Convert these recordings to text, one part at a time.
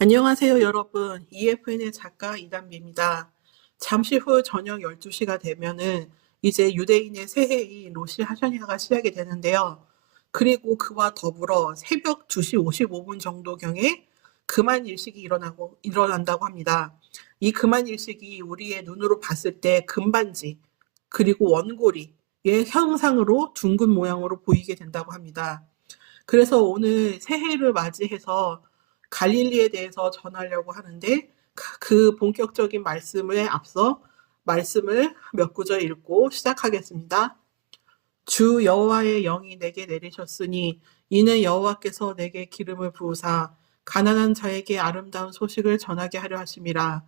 안녕하세요, 여러분. EFN의 작가 이담비입니다. 잠시 후 저녁 12시가 되면은 이제 유대인의 새해인 로시 하샤냐가 시작이 되는데요. 그리고 그와 더불어 새벽 2시 55분 정도경에 금한 일식이 일어난다고 합니다. 이 금한 일식이 우리의 눈으로 봤을 때 금반지, 그리고 원고리의 형상으로 둥근 모양으로 보이게 된다고 합니다. 그래서 오늘 새해를 맞이해서 갈릴리에 대해서 전하려고 하는데 그 본격적인 말씀에 앞서 말씀을 몇 구절 읽고 시작하겠습니다. 주 여호와의 영이 내게 내리셨으니 이는 여호와께서 내게 기름을 부으사 가난한 자에게 아름다운 소식을 전하게 하려 하심이라.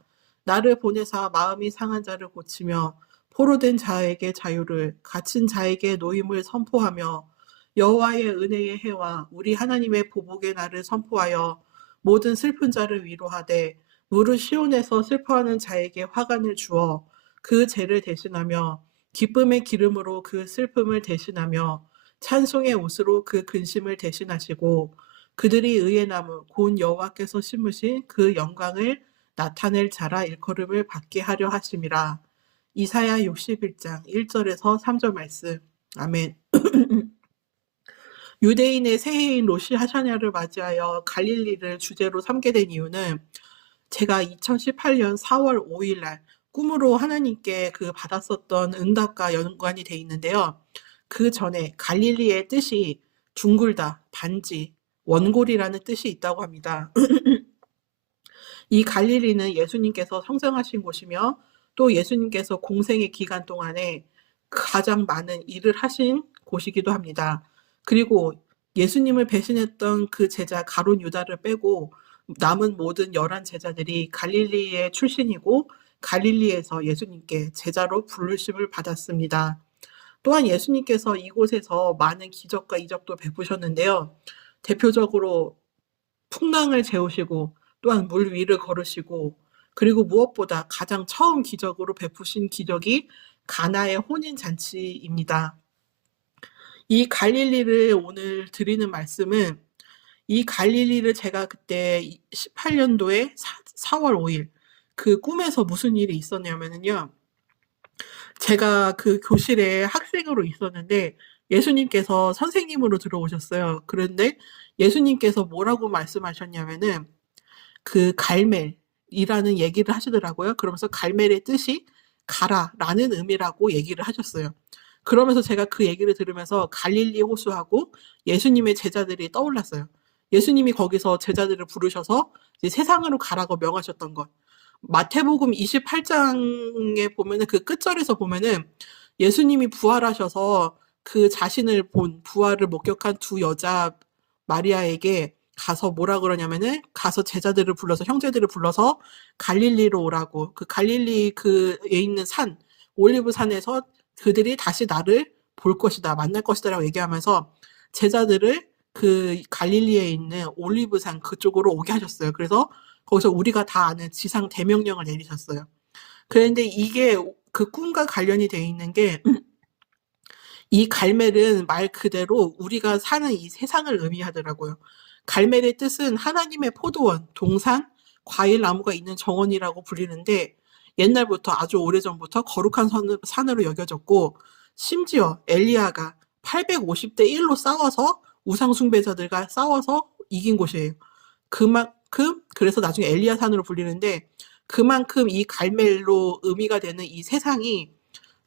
나를 보내사 마음이 상한 자를 고치며 포로된 자에게 자유를, 갇힌 자에게 노임을 선포하며 여호와의 은혜의 해와 우리 하나님의 보복의 날을 선포하여 모든 슬픈 자를 위로하되 무릇 시온에서 슬퍼하는 자에게 화관을 주어 그 죄를 대신하며 기쁨의 기름으로 그 슬픔을 대신하며 찬송의 옷으로 그 근심을 대신하시고 그들이 의의 나무 곧 여호와께서 심으신 그 영광을 나타낼 자라 일컬음을 받게 하려 하심이라. 이사야 61장 1절에서 3절 말씀. 아멘. 유대인의 새해인 로시 하샤냐를 맞이하여 갈릴리를 주제로 삼게 된 이유는 제가 2018년 4월 5일 날 꿈으로 하나님께 받았었던 응답과 연관이 돼 있는데요. 그 전에 갈릴리의 뜻이 둥글다, 반지, 원골이라는 뜻이 있다고 합니다. 이 갈릴리는 예수님께서 성생하신 곳이며 또 예수님께서 공생의 기간 동안에 가장 많은 일을 하신 곳이기도 합니다. 그리고 예수님을 배신했던 그 제자 가룟 유다를 빼고 남은 모든 11 제자들이 갈릴리의 출신이고 갈릴리에서 예수님께 제자로 부르심을 받았습니다. 또한 예수님께서 이곳에서 많은 기적과 이적도 베푸셨는데요. 대표적으로 풍랑을 재우시고 또한 물 위를 걸으시고 그리고 무엇보다 가장 처음 기적으로 베푸신 기적이 가나의 혼인잔치입니다. 이 갈릴리를 오늘 드리는 말씀은 이 갈릴리를 제가 그때 18년도에 4월 5일 그 꿈에서 무슨 일이 있었냐면요. 제가 그 교실에 학생으로 있었는데 예수님께서 선생님으로 들어오셨어요. 그런데 예수님께서 뭐라고 말씀하셨냐면은 그 갈멜이라는 얘기를 하시더라고요. 그러면서 갈멜의 뜻이 가라라는 의미라고 얘기를 하셨어요. 그러면서 제가 그 얘기를 들으면서 갈릴리 호수하고 예수님의 제자들이 떠올랐어요. 예수님이 거기서 제자들을 부르셔서 이제 세상으로 가라고 명하셨던 것. 마태복음 28장에 보면은 그 끝절에서 보면은 예수님이 부활하셔서 그 자신을 본 부활을 목격한 두 여자 마리아에게 가서 뭐라 그러냐면은 가서 제자들을 불러서 형제들을 불러서 갈릴리로 오라고 그 갈릴리 그에 있는 산 올리브 산에서 그들이 다시 나를 볼 것이다 만날 것이다라고 얘기하면서 제자들을 그 갈릴리에 있는 올리브 산 그쪽으로 오게 하셨어요. 그래서 거기서 우리가 다 아는 지상 대명령을 내리셨어요. 그런데 이게 그 꿈과 관련이 돼 있는 게 이 갈멜은 말 그대로 우리가 사는 이 세상을 의미하더라고요. 갈멜의 뜻은 하나님의 포도원, 동산, 과일나무가 있는 정원이라고 불리는데 옛날부터 아주 오래전부터 거룩한 산으로 여겨졌고 심지어 엘리야가 850대 1로 싸워서 우상 숭배자들과 싸워서 이긴 곳이에요. 그만큼 그래서 나중에 엘리야 산으로 불리는데 그만큼 이 갈멜로 의미가 되는 이 세상이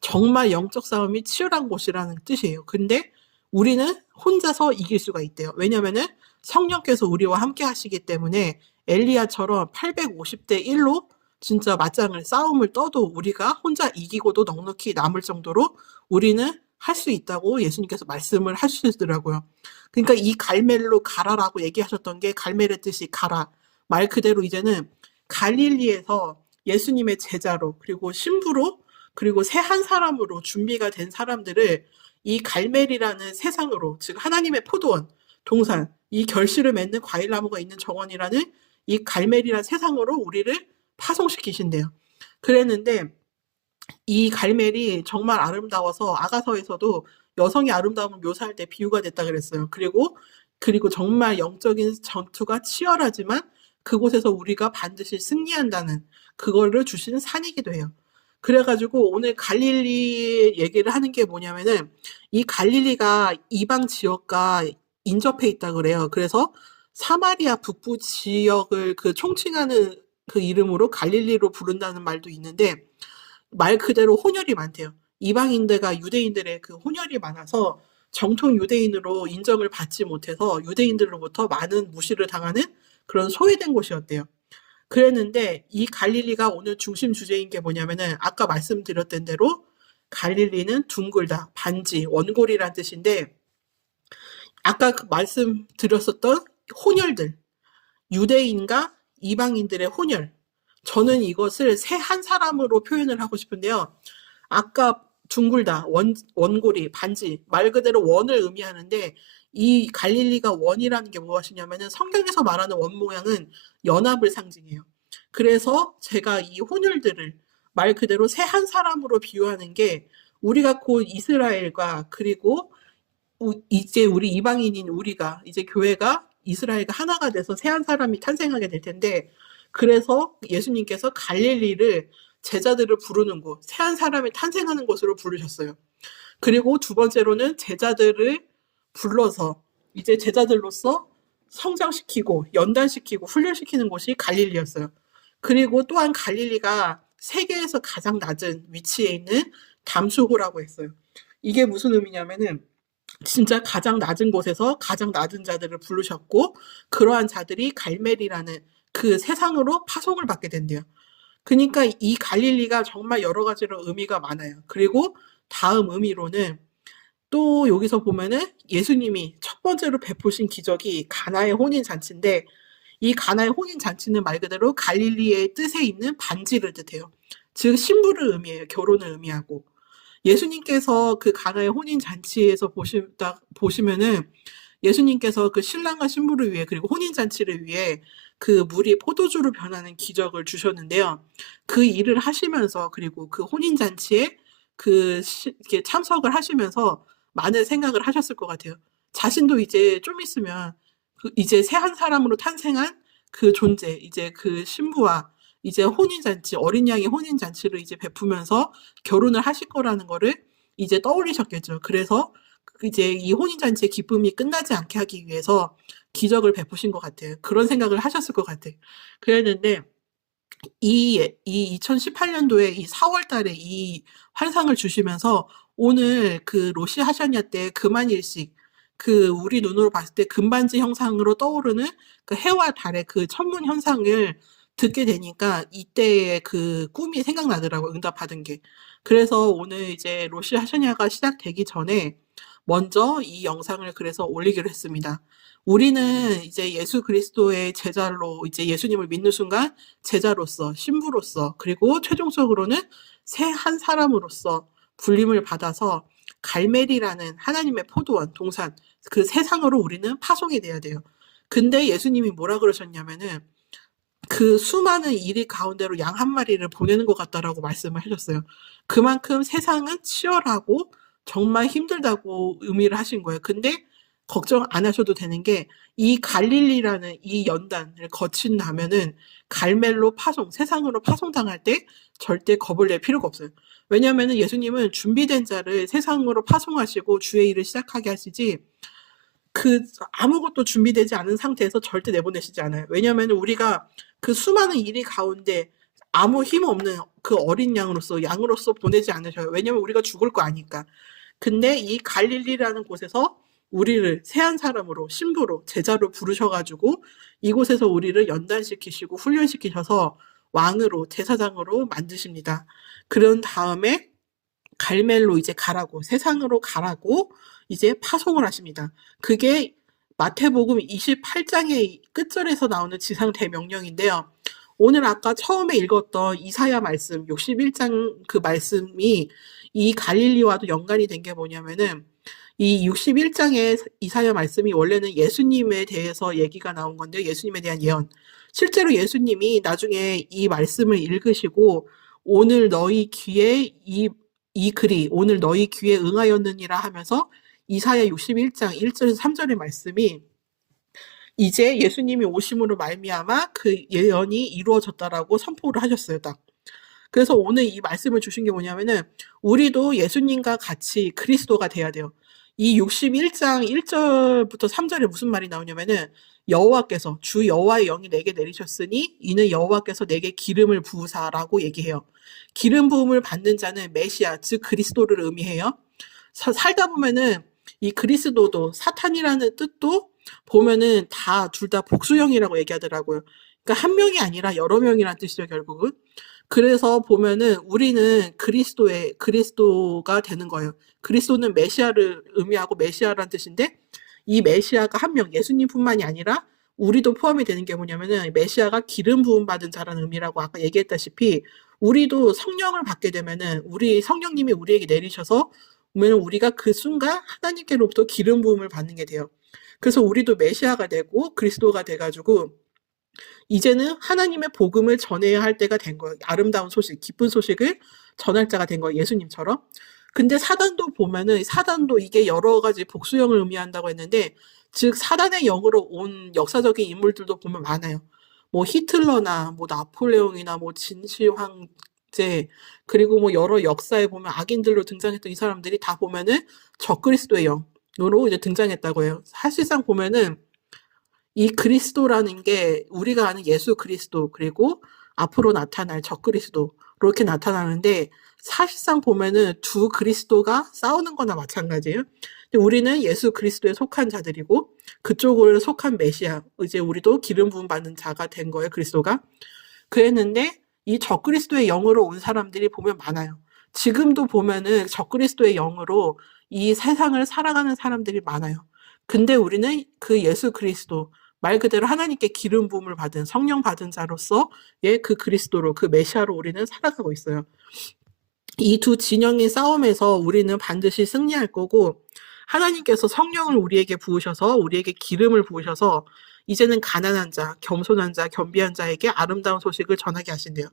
정말 영적 싸움이 치열한 곳이라는 뜻이에요. 근데 우리는 혼자서 이길 수가 있대요. 왜냐면은 성령께서 우리와 함께 하시기 때문에 엘리야처럼 850대 1로 진짜 맞짱을 싸움을 떠도 우리가 혼자 이기고도 넉넉히 남을 정도로 우리는 할 수 있다고 예수님께서 말씀을 하시더라고요. 그러니까 이 갈멜로 가라라고 얘기하셨던 게 갈멜의 뜻이 가라. 말 그대로 이제는 갈릴리에서 예수님의 제자로 그리고 신부로 그리고 새 한 사람으로 준비가 된 사람들을 이 갈멜이라는 세상으로 즉 하나님의 포도원, 동산, 이 결실을 맺는 과일나무가 있는 정원이라는 이 갈멜이라는 세상으로 우리를 파송시키신대요. 그랬는데 이 갈멜이 정말 아름다워서 아가서에서도 여성의 아름다움을 묘사할 때 비유가 됐다 그랬어요. 그리고 정말 영적인 전투가 치열하지만 그곳에서 우리가 반드시 승리한다는 그거를 주시는 산이기도 해요. 그래 가지고 오늘 갈릴리 얘기를 하는 게 뭐냐면은 이 갈릴리가 이방 지역과 인접해 있다 그래요. 그래서 사마리아 북부 지역을 그 총칭하는 그 이름으로 갈릴리로 부른다는 말도 있는데 말 그대로 혼혈이 많대요. 이방인들과 유대인들의 그 혼혈이 많아서 정통 유대인으로 인정을 받지 못해서 유대인들로부터 많은 무시를 당하는 그런 소외된 곳이었대요. 그랬는데 이 갈릴리가 오늘 중심 주제인 게 뭐냐면은 아까 말씀드렸던 대로 갈릴리는 둥글다, 반지, 원골이란 뜻인데 아까 그 말씀드렸었던 혼혈들, 유대인과 이방인들의 혼혈. 저는 이것을 새 한 사람으로 표현을 하고 싶은데요. 아까 둥글다, 원고리, 반지 말 그대로 원을 의미하는데 이 갈릴리가 원이라는 게 무엇이냐면은 성경에서 말하는 원 모양은 연합을 상징해요. 그래서 제가 이 혼혈들을 말 그대로 새 한 사람으로 비유하는 게 우리가 곧 이스라엘과 그리고 이제 우리 이방인인 우리가 이제 교회가 이스라엘과 하나가 돼서 새 한 사람이 탄생하게 될 텐데 그래서 예수님께서 갈릴리를 제자들을 부르는 곳, 새 한 사람이 탄생하는 곳으로 부르셨어요. 그리고 두 번째로는 제자들을 불러서 이제 제자들로서 성장시키고 연단시키고 훈련시키는 곳이 갈릴리였어요. 그리고 또한 갈릴리가 세계에서 가장 낮은 위치에 있는 담수호라고 했어요. 이게 무슨 의미냐면은 진짜 가장 낮은 곳에서 가장 낮은 자들을 부르셨고 그러한 자들이 갈멜이라는 그 세상으로 파송을 받게 된대요. 그니까 이 갈릴리가 정말 여러 가지로 의미가 많아요. 그리고 다음 의미로는 또 여기서 보면은 예수님이 첫 번째로 베푸신 기적이 가나의 혼인 잔치인데 이 가나의 혼인 잔치는 말 그대로 갈릴리의 뜻에 있는 반지를 뜻해요. 즉 신부를 의미해요. 결혼을 의미하고. 예수님께서 그 가나의 혼인 잔치에서 보시면은 예수님께서 그 신랑과 신부를 위해 그리고 혼인 잔치를 위해 그 물이 포도주로 변하는 기적을 주셨는데요. 그 일을 하시면서 그리고 그 혼인 잔치에 이렇게 참석을 하시면서 많은 생각을 하셨을 것 같아요. 자신도 이제 좀 있으면 이제 새 한 사람으로 탄생한 그 존재, 이제 그 신부와 이제 혼인 잔치, 어린 양의 혼인 잔치를 이제 베푸면서 결혼을 하실 거라는 거를 이제 떠올리셨겠죠. 그래서 이제 이 혼인 잔치의 기쁨이 끝나지 않게 하기 위해서 기적을 베푸신 것 같아요. 그런 생각을 하셨을 것 같아요. 그랬는데 이 2018년도에 이 4월 달에 이 환상을 주시면서 오늘 그 로시 하샤냐 때 금한일식 그 우리 눈으로 봤을 때 금반지 형상으로 떠오르는 그 해와 달의 그 천문 현상을 듣게 되니까 이때의 그 꿈이 생각나더라고요, 응답받은 게. 그래서 오늘 이제 로시 하샤냐가 시작되기 전에 먼저 이 영상을 그래서 올리기로 했습니다. 우리는 이제 예수 그리스도의 제자로 이제 예수님을 믿는 순간 제자로서 신부로서 그리고 최종적으로는 새 한 사람으로서 불림을 받아서 갈멜이라는 하나님의 포도원 동산 그 세상으로 우리는 파송이 돼야 돼요. 근데 예수님이 뭐라 그러셨냐면은 그 수많은 이리 가운데로 양 한 마리를 보내는 것 같다라고 말씀을 하셨어요. 그만큼 세상은 치열하고 정말 힘들다고 의미를 하신 거예요. 근데 걱정 안 하셔도 되는 게 이 갈릴리라는 이 연단을 거친다면은 갈멜로 파송, 세상으로 파송당할 때 절대 겁을 낼 필요가 없어요. 왜냐하면은 예수님은 준비된 자를 세상으로 파송하시고 주의 일을 시작하게 하시지 아무것도 준비되지 않은 상태에서 절대 내보내시지 않아요. 왜냐하면은 우리가 그 수많은 이리 가운데 아무 힘 없는 그 어린 양으로서 보내지 않으셔요. 왜냐하면 우리가 죽을 거 아니까. 근데 이 갈릴리라는 곳에서 우리를 새 한 사람으로 신부로 제자로 부르셔 가지고 이곳에서 우리를 연단시키시고 훈련시키셔서 왕으로 제사장으로 만드십니다. 그런 다음에 갈멜로 이제 가라고 세상으로 가라고 이제 파송을 하십니다. 그게 마태복음 28장의 끝절에서 나오는 지상 대명령인데요. 오늘 아까 처음에 읽었던 이사야 말씀 61장 그 말씀이 이 갈릴리와도 연관이 된 게 뭐냐면은 이 61장의 이사야 말씀이 원래는 예수님에 대해서 얘기가 나온 건데요. 예수님에 대한 예언. 실제로 예수님이 나중에 이 말씀을 읽으시고 오늘 너희 귀에 이 글이 오늘 너희 귀에 응하였느니라 하면서 이사야 61장 1절에서 3절의 말씀이 이제 예수님이 오심으로 말미암아 그 예언이 이루어졌다라고 선포를 하셨어요 딱. 그래서 오늘 이 말씀을 주신 게 뭐냐면은 우리도 예수님과 같이 그리스도가 돼야 돼요. 이 61장 1 절부터 3 절에 무슨 말이 나오냐면은 여호와께서 주 여호와의 영이 내게 내리셨으니 이는 여호와께서 내게 기름을 부으사라고 얘기해요. 기름 부음을 받는 자는 메시아 즉 그리스도를 의미해요. 살다 보면은 이 그리스도도 사탄이라는 뜻도 보면은 다 둘 다 복수형이라고 얘기하더라고요. 그러니까 한 명이 아니라 여러 명이란 뜻이죠 결국은. 그래서 보면은 우리는 그리스도가 되는 거예요. 그리스도는 메시아를 의미하고 메시아라는 뜻인데 이 메시아가 한 명 예수님뿐만이 아니라 우리도 포함이 되는 게 뭐냐면은 메시아가 기름 부음 받은 자라는 의미라고 아까 얘기했다시피 우리도 성령을 받게 되면은 우리 성령님이 우리에게 내리셔서 보면은 우리가 그 순간 하나님께로부터 기름 부음을 받는 게 돼요. 그래서 우리도 메시아가 되고 그리스도가 돼 가지고 이제는 하나님의 복음을 전해야 할 때가 된 거예요. 아름다운 소식, 기쁜 소식을 전할 자가 된 거예요. 예수님처럼. 근데 사단도 보면은 사단도 이게 여러 가지 복수형을 의미한다고 했는데 즉 사단의 영으로 온 역사적인 인물들도 보면 많아요. 뭐 히틀러나 뭐 나폴레옹이나 뭐 진시 황제 그리고 뭐 여러 역사에 보면 악인들로 등장했던 이 사람들이 다 보면은 적그리스도의 영으로 이제 등장했다고 해요. 사실상 보면은 이 그리스도라는 게 우리가 아는 예수 그리스도 그리고 앞으로 나타날 적그리스도 이렇게 나타나는데 사실상 보면은 두 그리스도가 싸우는 거나 마찬가지예요. 근데 우리는 예수 그리스도에 속한 자들이고 그쪽을 속한 메시아 이제 우리도 기름 부음 받는 자가 된 거예요. 그리스도가. 그랬는데 이 적그리스도의 영으로 온 사람들이 보면 많아요. 지금도 보면은 적그리스도의 영으로 이 세상을 살아가는 사람들이 많아요. 근데 우리는 그 예수 그리스도 말 그대로 하나님께 기름 부음을 받은 성령 받은 자로서의 그 그리스도로 그 메시아로 우리는 살아가고 있어요. 이 두 진영의 싸움에서 우리는 반드시 승리할 거고 하나님께서 성령을 우리에게 부으셔서 우리에게 기름을 부으셔서 이제는 가난한 자, 겸손한 자, 겸비한 자에게 아름다운 소식을 전하게 하신대요.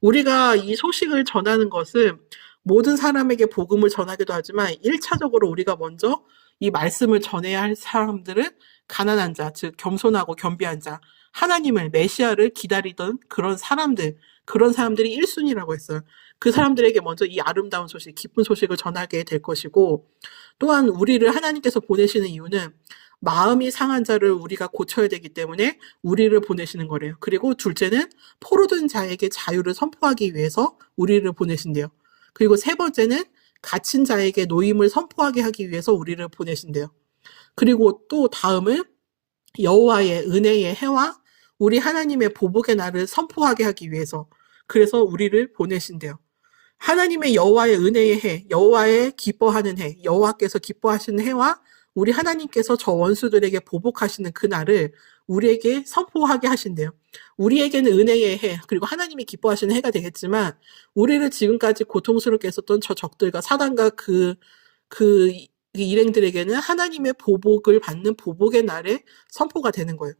우리가 이 소식을 전하는 것은 모든 사람에게 복음을 전하기도 하지만 1차적으로 우리가 먼저 이 말씀을 전해야 할 사람들은 가난한 자, 즉 겸손하고 겸비한 자, 하나님을 메시아를 기다리던 그런 사람들이 1순위라고 했어요. 그 사람들에게 먼저 이 아름다운 소식, 기쁜 소식을 전하게 될 것이고 또한 우리를 하나님께서 보내시는 이유는 마음이 상한 자를 우리가 고쳐야 되기 때문에 우리를 보내시는 거래요. 그리고 둘째는 포로된 자에게 자유를 선포하기 위해서 우리를 보내신대요. 그리고 세 번째는 갇힌 자에게 노임을 선포하게 하기 위해서 우리를 보내신대요. 그리고 또 다음은 여호와의 은혜의 해와 우리 하나님의 보복의 날을 선포하게 하기 위해서 그래서 우리를 보내신대요. 하나님의 여호와의 은혜의 해, 여호와의 기뻐하는 해, 여호와께서 기뻐하시는 해와 우리 하나님께서 저 원수들에게 보복하시는 그 날을 우리에게 선포하게 하신대요. 우리에게는 은혜의 해, 그리고 하나님이 기뻐하시는 해가 되겠지만 우리를 지금까지 고통스럽게 했었던 저 적들과 사단과 그 일행들에게는 하나님의 보복을 받는 보복의 날에 선포가 되는 거예요.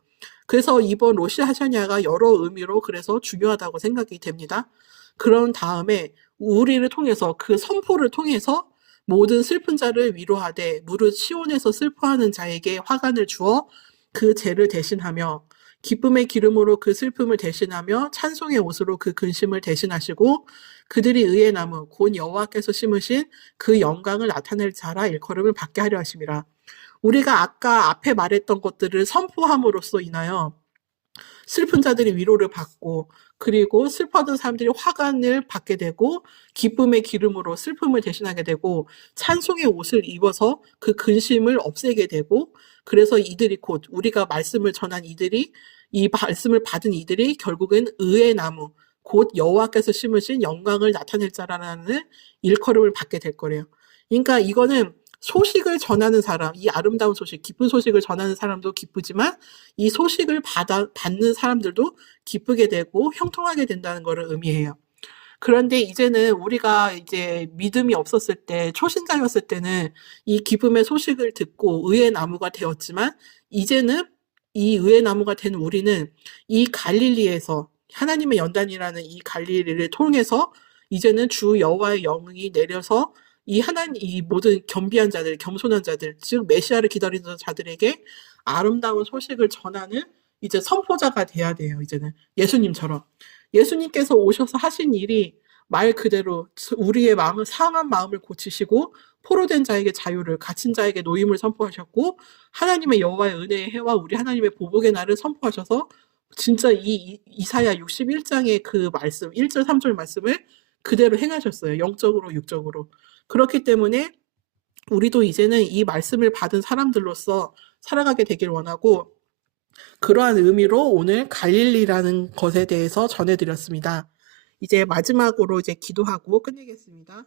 그래서 이번 로시 하샤냐가 여러 의미로 그래서 중요하다고 생각이 됩니다. 그런 다음에 우리를 통해서 그 선포를 통해서 모든 슬픈 자를 위로하되 무릇 시온에서 슬퍼하는 자에게 화관을 주어 그 죄를 대신하며 기쁨의 기름으로 그 슬픔을 대신하며 찬송의 옷으로 그 근심을 대신하시고 그들이 의의 나무 곧 여호와께서 심으신 그 영광을 나타낼 자라 일컬음을 받게 하려 하심이라. 우리가 아까 앞에 말했던 것들을 선포함으로써 인하여 슬픈 자들이 위로를 받고 그리고 슬퍼하던 사람들이 화관을 받게 되고 기쁨의 기름으로 슬픔을 대신하게 되고 찬송의 옷을 입어서 그 근심을 없애게 되고 그래서 이들이 곧 우리가 말씀을 전한 이들이 이 말씀을 받은 이들이 결국은 의의 나무 곧 여호와께서 심으신 영광을 나타낼 자라는 일컬음을 받게 될 거래요. 그러니까 이거는 소식을 전하는 사람, 이 아름다운 소식, 기쁜 소식을 전하는 사람도 기쁘지만 이 소식을 받는 사람들도 기쁘게 되고 형통하게 된다는 것을 의미해요. 그런데 이제는 우리가 이제 믿음이 없었을 때, 초신자였을 때는 이 기쁨의 소식을 듣고 의의 나무가 되었지만 이제는 이 의의 나무가 된 우리는 이 갈릴리에서 하나님의 연단이라는 이 갈릴리를 통해서 이제는 주 여호와의 영이 내려서 이 모든 겸비한 자들, 겸손한 자들, 즉 메시아를 기다리던 자들에게 아름다운 소식을 전하는 이제 선포자가 돼야 돼요 이제는 예수님처럼. 예수님께서 오셔서 하신 일이 말 그대로 우리의 마음을 상한 마음을 고치시고 포로된 자에게 자유를 갇힌 자에게 노임을 선포하셨고 하나님의 여호와의 은혜의 해와 우리 하나님의 보복의 날을 선포하셔서 진짜 이 이사야 61 장의 그 말씀 1 절 3절 말씀을 그대로 행하셨어요 영적으로 육적으로. 그렇기 때문에 우리도 이제는 이 말씀을 받은 사람들로서 살아가게 되길 원하고 그러한 의미로 오늘 갈릴리라는 것에 대해서 전해 드렸습니다. 이제 마지막으로 이제 기도하고 끝내겠습니다.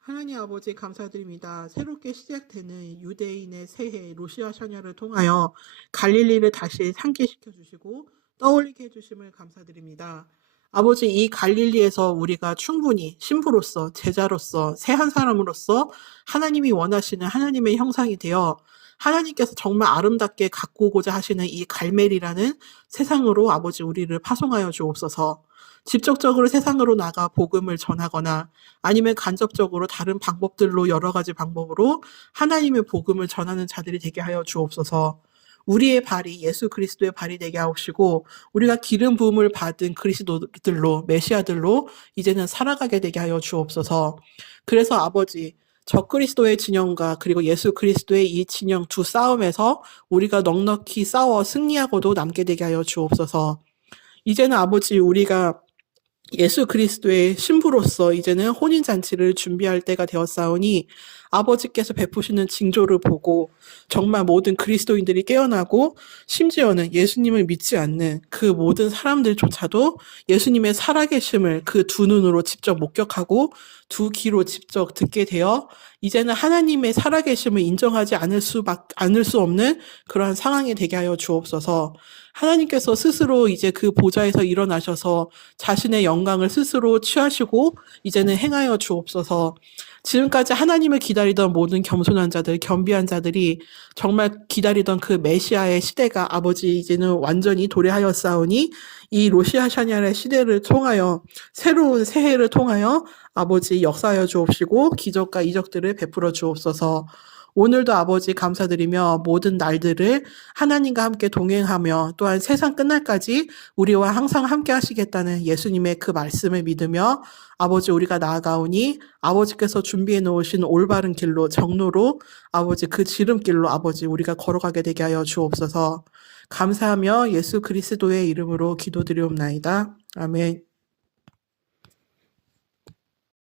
하나님 아버지 감사드립니다. 새롭게 시작되는 유대인의 새해 로시 하샤냐를 통하여 갈릴리를 다시 상기시켜 주시고 떠올리게 해 주심을 감사드립니다. 아버지 이 갈릴리에서 우리가 충분히 신부로서 제자로서 새 한 사람으로서 하나님이 원하시는 하나님의 형상이 되어 하나님께서 정말 아름답게 가꾸고자 하시는 이 갈멜이라는 세상으로 아버지 우리를 파송하여 주옵소서. 직접적으로 세상으로 나가 복음을 전하거나 아니면 간접적으로 다른 방법들로 여러 가지 방법으로 하나님의 복음을 전하는 자들이 되게 하여 주옵소서. 우리의 발이 예수 그리스도의 발이 되게 하옵시고 우리가 기름 부음을 받은 그리스도들로 메시아들로 이제는 살아가게 되게 하여 주옵소서. 그래서 아버지 적그리스도의 진영과 그리고 예수 그리스도의 이 진영 두 싸움에서 우리가 넉넉히 싸워 승리하고도 남게 되게 하여 주옵소서. 이제는 아버지 우리가 예수 그리스도의 신부로서 이제는 혼인잔치를 준비할 때가 되었사오니 아버지께서 베푸시는 징조를 보고 정말 모든 그리스도인들이 깨어나고 심지어는 예수님을 믿지 않는 그 모든 사람들조차도 예수님의 살아계심을 그 두 눈으로 직접 목격하고 두 귀로 직접 듣게 되어 이제는 하나님의 살아계심을 인정하지 않을 수 없는 그러한 상황이 되게 하여 주옵소서. 하나님께서 스스로 이제 그 보좌에서 일어나셔서 자신의 영광을 스스로 취하시고 이제는 행하여 주옵소서. 지금까지 하나님을 기다리던 모든 겸손한 자들, 겸비한 자들이 정말 기다리던 그 메시아의 시대가 아버지 이제는 완전히 도래하였사오니 이 로시아샤냐의 시대를 통하여 새로운 새해를 통하여 아버지 역사하여 주옵시고 기적과 이적들을 베풀어 주옵소서. 오늘도 아버지 감사드리며 모든 날들을 하나님과 함께 동행하며 또한 세상 끝날까지 우리와 항상 함께 하시겠다는 예수님의 그 말씀을 믿으며 아버지 우리가 나아가오니 아버지께서 준비해 놓으신 올바른 길로 정로로 아버지 그 지름길로 아버지 우리가 걸어가게 되게 하여 주옵소서. 감사하며 예수 그리스도의 이름으로 기도드리옵나이다. 아멘.